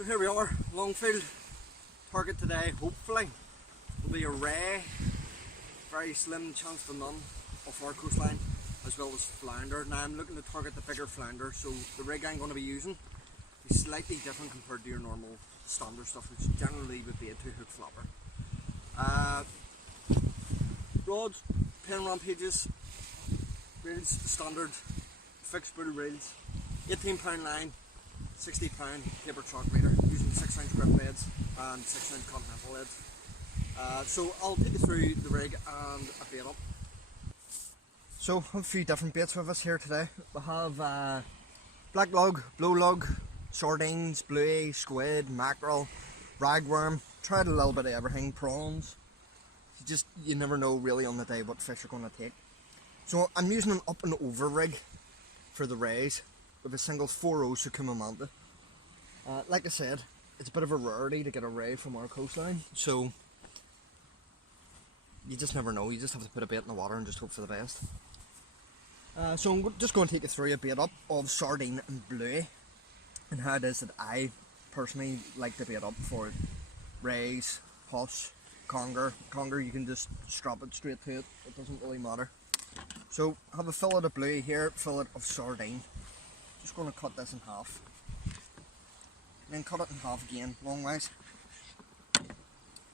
So here we are, longfield. Target today, hopefully, will be a ray, very slim chance to none, off our coastline, as well as flounder. Now I'm looking to target the bigger flounder, so the rig I'm going to be using is slightly different compared to your normal standard stuff, which generally would be a 2-hook flopper. Rods, pin rampages, reels, standard fixed bull reels, 18-pound line, 60-pound paper chalk meter, using 6-ounce grip leads and 6-ounce continental leads. So I'll take you through the rig and a bait up. So I have a few different baits with us here today. We have black lug, blue lug, sardines, bluey, squid, mackerel, ragworm. Tried a little bit of everything, prawns. You never know really on the day what fish you're going to take. So I'm using an up and over rig for the rays with a single 4.0 Sukuma Manta. Like I said, it's a bit of a rarity to get a ray from our coastline, so you just never know. You just have to put a bait in the water and just hope for the best. So I'm just going to take you through a bait up of sardine and bluey and how it is that I personally like to bait up for rays, hush, conger. Conger, you can just strap it straight to it, it doesn't really matter. So I have a fillet of bluey here, fillet of sardine. Just going to cut this in half. And then cut it in half again, long ways.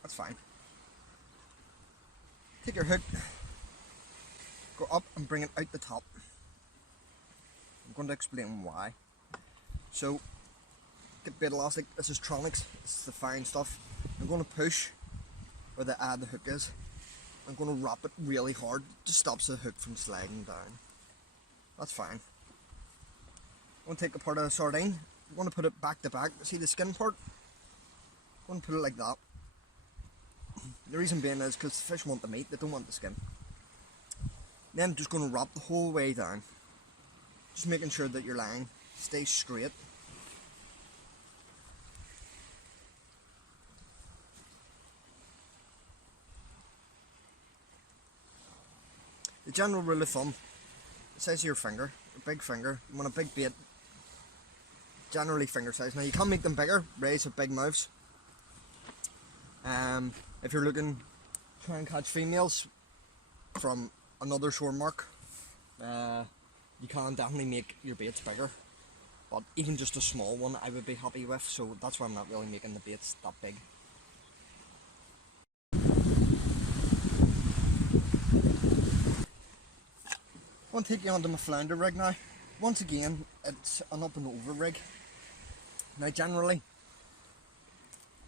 That's fine. Take your hook, go up and bring it out the top. I'm going to explain why. So, get bait elastic, this is Tronics, this is the fine stuff. I'm going to push where the hook is. I'm going to wrap it really hard, it just stops the hook from sliding down. That's fine. I'm going to take a part of the sardine, I'm going to put it back to back. See the skin part? I'm going to put it like that. The reason being is because the fish want the meat, they don't want the skin. Then I'm just going to wrap the whole way down. Just making sure that your line stays straight. The general rule of thumb, the size of your finger, a big finger, you want a big bait, generally finger size. Now you can make them bigger, rays have big mouths. If you're looking to try and catch females from another shore mark, you can definitely make your baits bigger. But even just a small one I would be happy with, so that's why I'm not really making the baits that big. I'm going to take you onto my flounder rig now. Once again, it's an up and over rig. Now generally,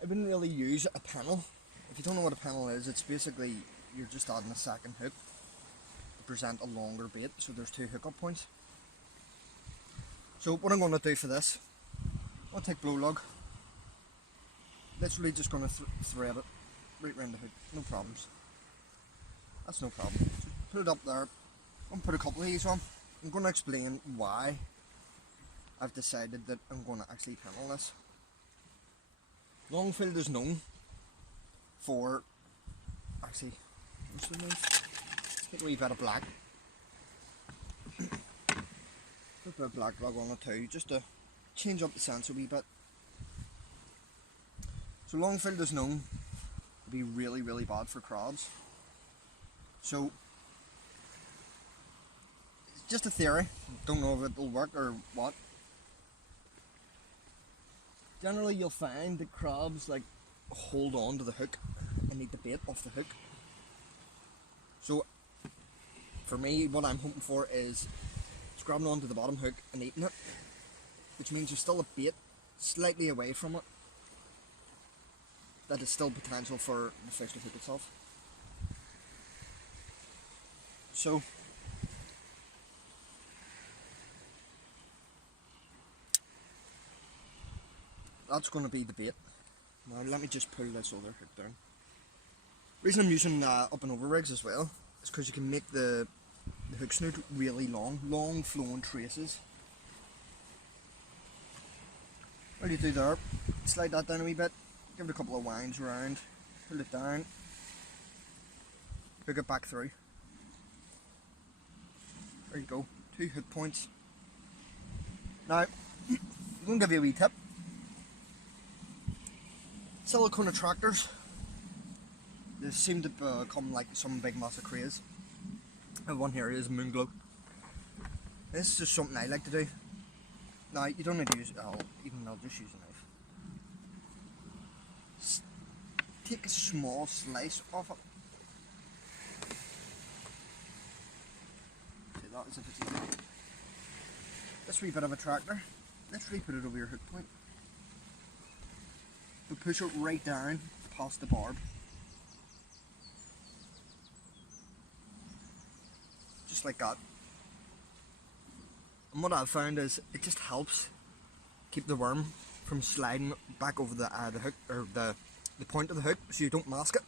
I wouldn't really use a panel. If you don't know what a panel is, it's basically, you're just adding a second hook to present a longer bait, so there's 2 hookup points. So what I'm going to do for this, I'll take blue lug, literally just going to thread it right round the hook, no problems. That's no problem. So put it up there. I'm going to put a couple of these on. I'm going to explain why I've decided that I'm going to actually panel this. Longfield is known for, actually, what's the name? Take a wee bit of black. Put a bit of black lug on it too, just to change up the sense a wee bit. So longfield is known to be really, really bad for crabs. So, just a theory, don't know if it'll work or what. Generally you'll find that crabs like hold on to the hook and eat the bait off the hook. So for me, what I'm hoping for is it's grabbing onto the bottom hook and eating it, which means there's still a bait slightly away from it that is still potential for the fish to hook itself. So that's going to be the bait. Now let me just pull this other hook down. The reason I'm using up and over rigs as well is because you can make the hook snoot really long flowing traces. What do you do there? Slide that down a wee bit, give it a couple of winds around, pull it down, hook it back through. There you go, 2 hook points. Now, I'm going to give you a wee tip. silicone attractors. They seem to become like some big massive craze. And one here is moon glow. This is just something I like to do. Now you don't need to use I'll just use a knife. Take a small slice off it. See that as if it's easy. This wee bit of a tractor. Let's re-put it over your hook point. But push it right down past the barb. Just like that. And what I've found is it just helps keep the worm from sliding back over the hook, or the point of the hook, so you don't mask it.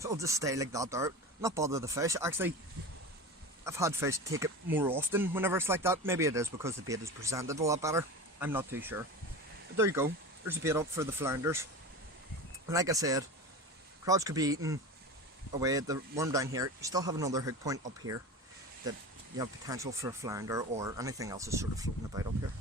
So it'll just stay like that there, not bother the fish. Actually, I've had fish take it more often whenever it's like that. Maybe it is because the bait is presented a lot better. I'm not too sure. But there you go. There's a bait up for the flounders. And like I said, crabs could be eating away at the worm down here. You still have another hook point up here that you have potential for a flounder or anything else that's sort of floating about up here.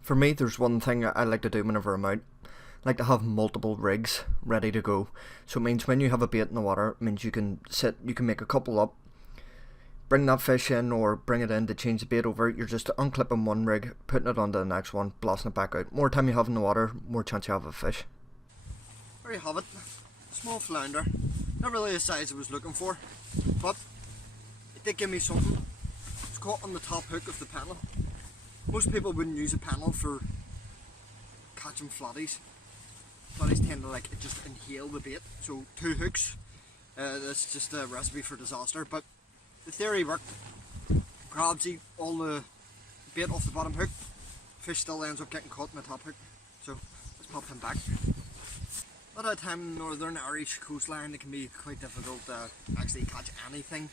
For me, there's one thing I like to do whenever I'm out. I like to have multiple rigs ready to go. So it means when you have a bait in the water, it means you can make a couple up, bring that fish in or bring it in to change the bait over. You're just unclipping one rig, putting it onto the next one, blasting it back out. More time you have in the water, more chance you have of a fish. There you have it. Small flounder. Not really the size I was looking for, but it did give me something. It's caught on the top hook of the panel. Most people wouldn't use a panel for catching flatties. Flatties tend to like just inhale the bait, so 2 hooks. That's just a recipe for disaster, but the theory worked. Crabs eat all the bait off the bottom hook. Fish still ends up getting caught in the top hook. So let's pop him back. A lot of the time in the Northern Irish coastline it can be quite difficult to actually catch anything.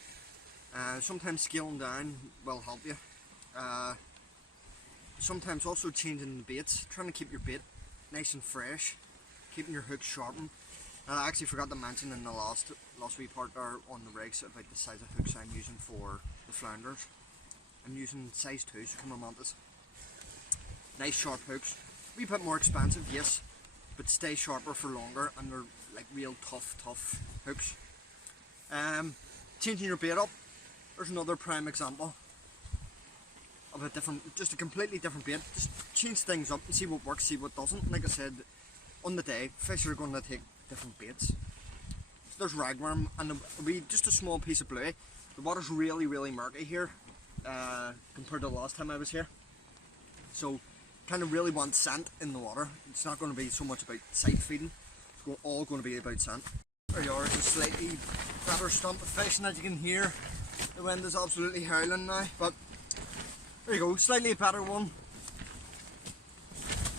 Sometimes scaling down will help you. Sometimes also changing the baits, trying to keep your bait nice and fresh, keeping your hooks sharpened. I actually forgot to mention in the last wee part there on the rigs about the size of hooks I'm using for the flounders. I'm using size 2s, come on mantis. Nice sharp hooks. A wee bit more expensive, yes, but stay sharper for longer, and they're like real tough hooks. Changing your bait up, there's another prime example of just a completely different bait. Just change things up and see what works, see what doesn't. Like I said, on the day, fish are going to take different baits. So there's ragworm and just a small piece of bluey. The water's really really murky here compared to the last time I was here. So kind of really want scent in the water. It's not going to be so much about sight feeding. It's all going to be about scent. There you are, it's a slightly better stump of fish, and as you can hear, the wind is absolutely howling now. But there you go, slightly better one.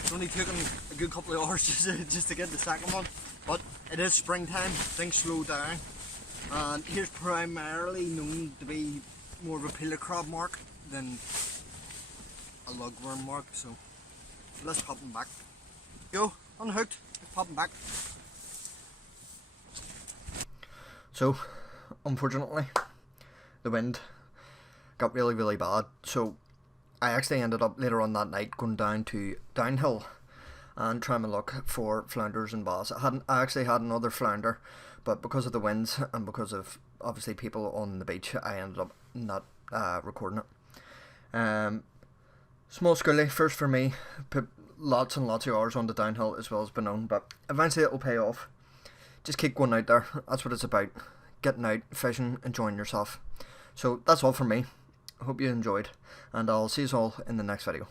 It's only taken a good couple of hours just to get the second one, but it is springtime, things slow down, and here's primarily known to be more of a pillar crab mark than a lugworm mark, so let's pop them back. Go, unhooked, let's pop them back. So, unfortunately, the wind got really really bad, so I actually ended up later on that night going down to Downhill and trying to look for flounders and bass. I actually had another flounder, but because of the winds and because of obviously people on the beach, I ended up not recording it. Small schoolie, first for me, put lots and lots of hours on the Downhill as well as Benone, but eventually it will pay off. Just keep going out there, that's what it's about. Getting out, fishing, enjoying yourself. So that's all from me. I hope you enjoyed, and I'll see you all in the next video.